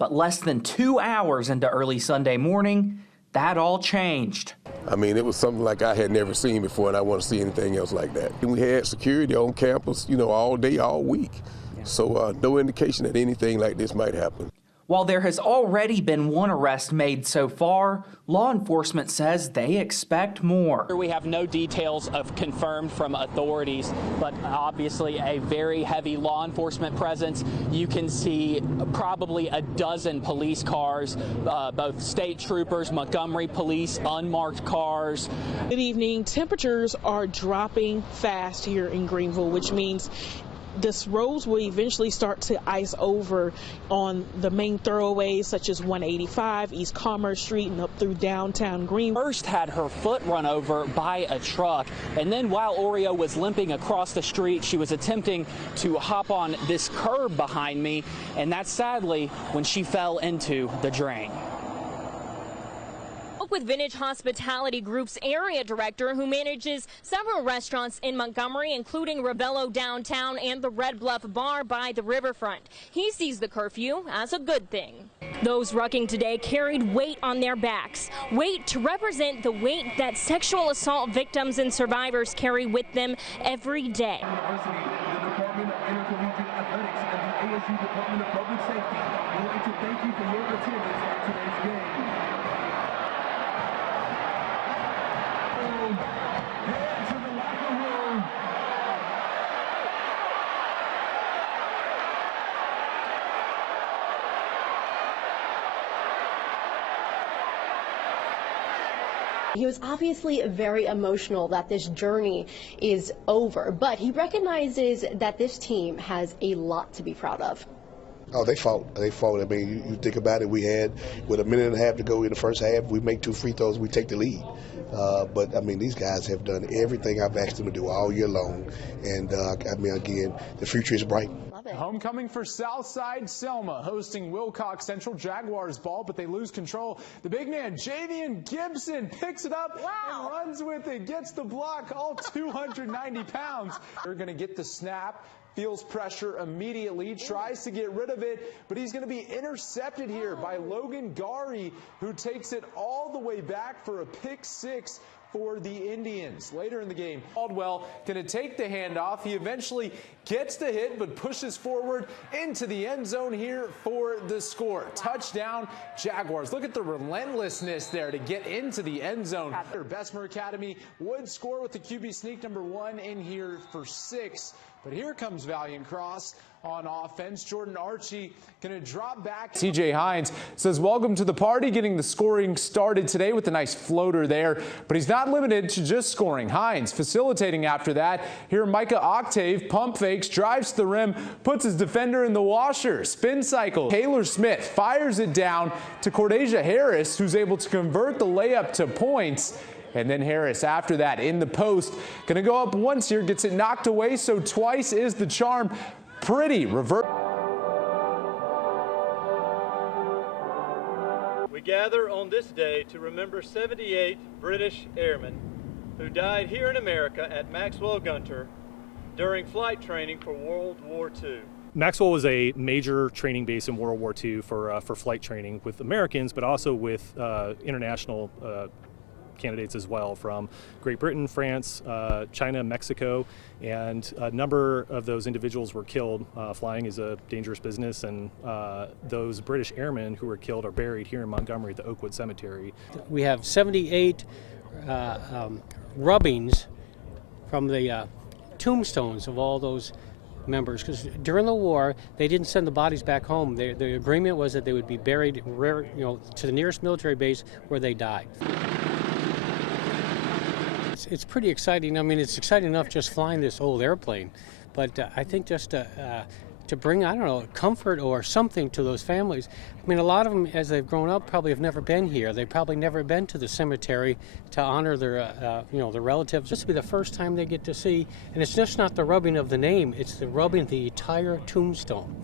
But less than 2 hours into early Sunday morning, that all changed. I mean, it was something like I had never seen before, and I want to see anything else like that. And we had security on campus, all day, all week. So no indication that anything like this might happen. While there has already been one arrest made so far, law enforcement says they expect more. We have no details of confirmed from authorities, but obviously a very heavy law enforcement presence. You can see probably a dozen police cars, both state troopers, Montgomery police, unmarked cars. Good evening. Temperatures are dropping fast here in Greenville, which means this roads will eventually start to ice over on the main thoroughways such as 185, East Commerce Street, and up through downtown Greenville. First had her foot run over by a truck, and then while Oreo was limping across the street, she was attempting to hop on this curb behind me, and that's sadly when she fell into the drain. With Vintage Hospitality Group's area director, who manages several restaurants in Montgomery, including Rebello Downtown and the Red Bluff Bar by the riverfront. He sees the curfew as a good thing. Those rucking today carried weight on their backs, weight to represent the weight that sexual assault victims and survivors carry with them every day. He was obviously very emotional that this journey is over, but he recognizes that this team has a lot to be proud of. Oh, they fought. I mean, you think about it, we had, with a minute and a half to go in the first half, we make 2 free throws, we take the lead. But, I mean, these guys have done everything I've asked them to do all year long. And, I mean, again, the future is bright. Homecoming for Southside Selma, hosting Wilcox Central Jaguars ball, but they lose control. The big man, Javian Gibson, picks it up and runs with it, gets the block, all 290 pounds. They're going to get the snap. Feels pressure immediately, tries to get rid of it, but he's going to be intercepted here by Logan Gari, who takes it all the way back for a pick six for the Indians. Later in the game, Caldwell going to take the handoff. He eventually gets the hit, but pushes forward into the end zone here for the score. Touchdown, Jaguars. Look at the relentlessness there to get into the end zone. Bessemer Academy would score with the QB sneak #1 in here for 6. But here comes Valiant Cross on offense. Jordan Archie going to drop back. TJ Hines says welcome to the party, getting the scoring started today with a nice floater there. But he's not limited to just scoring. Hines facilitating after that. Here Micah Octave pump fakes, drives to the rim, puts his defender in the washer. Spin cycle. Taylor Smith fires it down to Cordesia Harris, who's able to convert the layup to points. And then Harris after that in the post. Going to go up once here, gets it knocked away, so twice is the charm. Pretty reverse. We gather on this day to remember 78 British airmen who died here in America at Maxwell Gunter during flight training for World War II. Maxwell was a major training base in World War II for flight training with Americans, but also with international candidates as well from Great Britain, France, China, Mexico, and a number of those individuals were killed. Flying is a dangerous business, and those British airmen who were killed are buried here in Montgomery at the Oakwood Cemetery. We have 78 rubbings from the tombstones of all those members, because during the war they didn't send the bodies back home. The agreement was that they would be buried, to the nearest military base where they died. It's pretty exciting. I mean, it's exciting enough just flying this old airplane, but I think just to bring, I don't know, comfort or something to those families. I mean, a lot of them, as they've grown up, probably have never been here. They've probably never been to the cemetery to honor their, their relatives. This will be the first time they get to see, and it's just not the rubbing of the name, it's the rubbing of the entire tombstone.